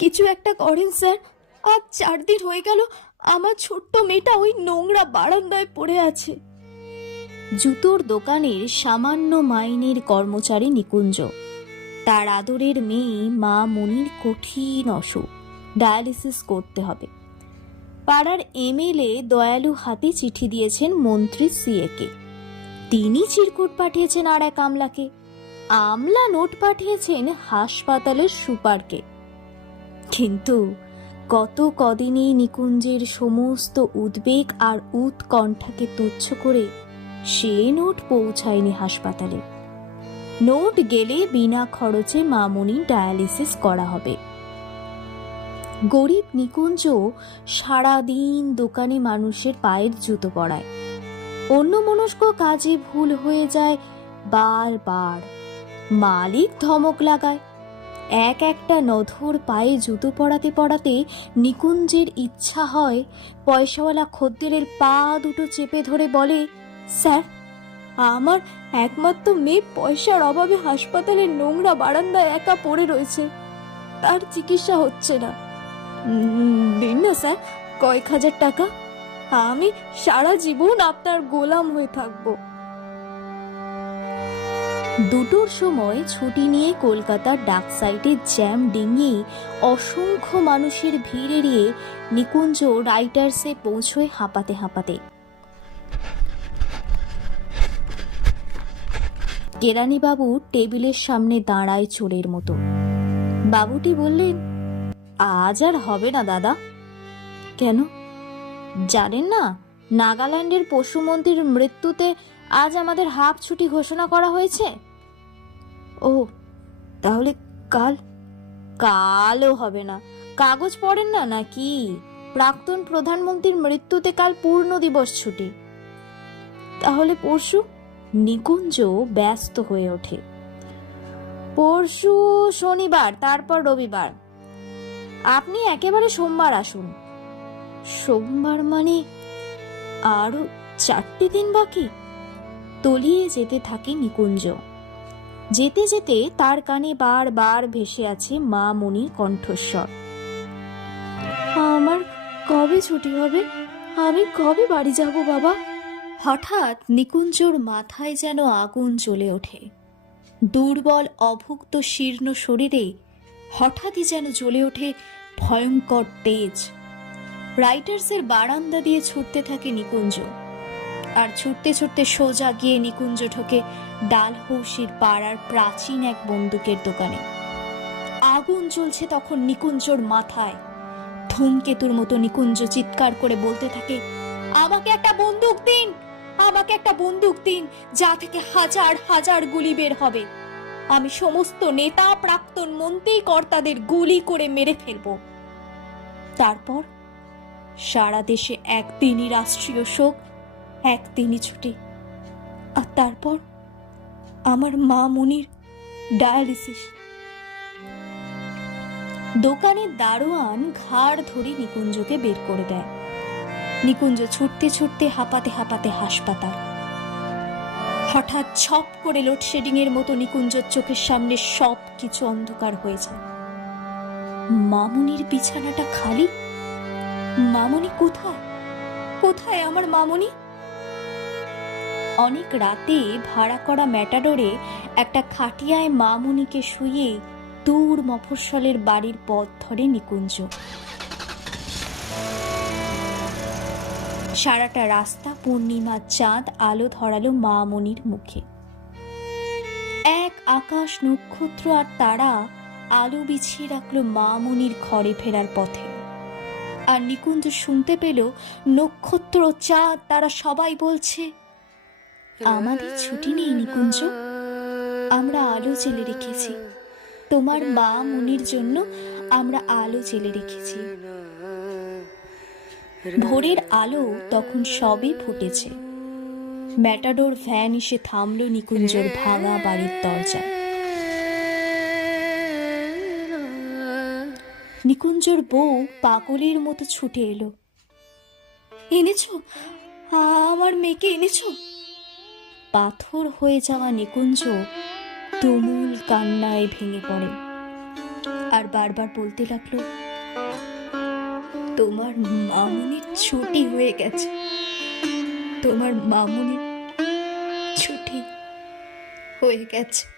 কিছু একটা করেন স্যার। আজ 4 দিন হয়ে গেল আমার ছোট্ট মেয়েটা ওই নোংরা বারান্দায় পড়ে আছে। জুতোর দোকানের সামান্য মাইনের কর্মচারী নিকুঞ্জ। তার আদরের মেয়ে মা মনির কঠিন অসুখ, ডায়ালিসিস করতে হবে। পাড়ার এমএলএ দয়ালু হাতে চিঠি দিয়েছেন মন্ত্রী সিএকে। তিনি চিরকুট পাঠিয়েছেন আর এক আমলাকে। আমলা নোট পাঠিয়েছেন হাসপাতালের সুপারকে। কিন্তু গত কদিনই নিকুঞ্জের সমস্ত উদ্বেগ আর উৎকণ্ঠাকে তুচ্ছ করে সে নোট পৌঁছায়নি হাসপাতালে। নোট গেলে বিনা খরচে মামুনি ডায়ালিসিস করা হবে। গরিব নিকুঞ্জ সারাদিন দোকানে মানুষের পায়ের জুতো পরায়। অন্যমনস্ক কাজে ভুল হয়ে যায় বারবার। মালিক ধমক লাগায়। একটা নধর পায়ে জুতো পরাতে পরাতে নিকুঞ্জের ইচ্ছা হয় পয়সাওয়ালা খদ্দেরের পা দুটো চেপে ধরে বলে, স্যার, আমার একমাত্র মেয়ে পয়সার অভাবে হাসপাতালের নোংরা বারান্দায় একা পড়ে রয়েছে, তার চিকিৎসা হচ্ছে না। দিন না স্যার কয়েক হাজার টাকা, আমি সারা জীবন আপনার গোলাম হয়ে থাকবো। 2টোর সময় ছুটি নিয়ে কলকাতার ডাক সাইডে জ্যাম ডিঙিয়ে অসংখ্য মানুষের ভিড় এড়িয়ে নিকুঞ্জ রাইটার্সে পৌঁছয় হাঁপাতে হাঁপাতে। কেরানি বাবু টেবিলের সামনে দাঁড়ায় চোরের মতো। বাবুটি বললেন, আজ আর হবে না দাদা। কেন জানেন না, নাগাল্যান্ডের পশুমন্ত্রীর মৃত্যুতে আজ আমাদের হাফ ছুটি ঘোষণা করা হয়েছে। ও, তাহলে কালও হবে না। কাগজ পড়েন না নাকি? প্রাক্তন প্রধানমন্ত্রীর মৃত্যুতে কাল পূর্ণ দিবস ছুটি। তাহলে পরশু? নিকুঞ্জ ব্যস্ত হয়ে ওঠে। পরশু শনিবার, তারপর রবিবার। আপনি একেবারে সোমবার আসুন। সোমবার মানে আরো 4টে দিন বাকি। তলিয়ে যেতে থাকে নিকুঞ্জ। যেতে যেতে তার কানে বারবার ভেসে আছে মা মনির কণ্ঠস্বর, আমার কবে ছুটি হবে? আমি কবে বাড়ি যাব বাবা? হঠাৎ নিকুঞ্জর মাথায় যেন আগুন জ্বলে ওঠে। দুর্বল অভুক্ত শীর্ণ শরীরে হঠাৎই যেন জ্বলে ওঠে ভয়ঙ্কর তেজ। রাইটার্সের বারান্দা দিয়ে ছুটতে থাকে নিকুঞ্জ। আর ছুটতে ছুটতে সোজা গিয়ে নিকুঞ্জ ঢোকে ডালহৌসির পাড়ার প্রাচীন এক বন্দুকের দোকানে। আগুন জ্বলছে তখন নিকুঞ্জর মাথায়। ধূমকেতুর মতো নিকুঞ্জ চিৎকার করে বলতে থাকে, আমাকে একটা বন্দুক দিন, আমাকে একটা বন্দুক দিন, যা থেকে হাজার হাজার গুলি বের হবে। আমি সমস্ত নেতা, প্রাক্তন মন্ত্রী, কর্তাদের গুলি করে মেরে ফেলবো। তারপর সারা দেশে একদিনই রাষ্ট্রীয় শোক, একদিনই ছুটি। আর তারপর আমার মা মনির ডায়ালিসিস। দোকানের দারোয়ান ঘাড় ধরে নিকুঞ্জকে বের করে দেয়। নিকুঞ্জ ছুটতে ছুটতে হাঁপাতে হাঁপাতে হাসপাতাল। হঠাৎ ছপ করে লোডশেডিং এর মতো নিকুঞ্জর চোখের সামনে সব কিছু অন্ধকার হয়ে যায়। মামুনির বিছানাটা খালি। মামুনি কোথায়? কোথায় আমার মামুনি? অনেক রাতে ভাড়া করা ম্যাটাডোরে একটা খাটিয়ায় মামুনিকে শুয়ে দূর মফস্বলের বাড়ির পথ ধরে নিকুঞ্জ। সারাটা রাস্তা পূর্ণিমার চাঁদ আলো ধরালো মামুনির মুখে। এক আকাশ নক্ষত্র আর তারা আলো বিছিয়ে রাখলো মামুনির ঘরে ফেরার পথে। আর নিকুঞ্জ শুনতে পেল নক্ষত্র, চাঁদ, তারা সবাই বলছে, আমাদের ছুটি নেই নিকুঞ্জ, আমরা আলো জেলে রেখেছি। তোমার মা মনির জন্য আমরা আলো জেলে রেখেছি। ভোরের আলো তখন সবে ফুটেছে। ম্যাটাডোর ভ্যান এসে থামল নিকুঞ্জর ভাঙা বাড়ির দরজায়। নিকুঞ্জর বউ পাগলের মতো ছুটে এলো। এনেছো? আমার মেয়েকে এনেছো? পাথর হয়ে যাওয়া নিকুঞ্জ তুমুল কান্নায় ভেঙে পড়ে আর বারবার বলতে লাগলো, তোমার মামুনির ছুটি হয়ে গেছে, তোমার মামুনির ছুটি হয়ে গেছে।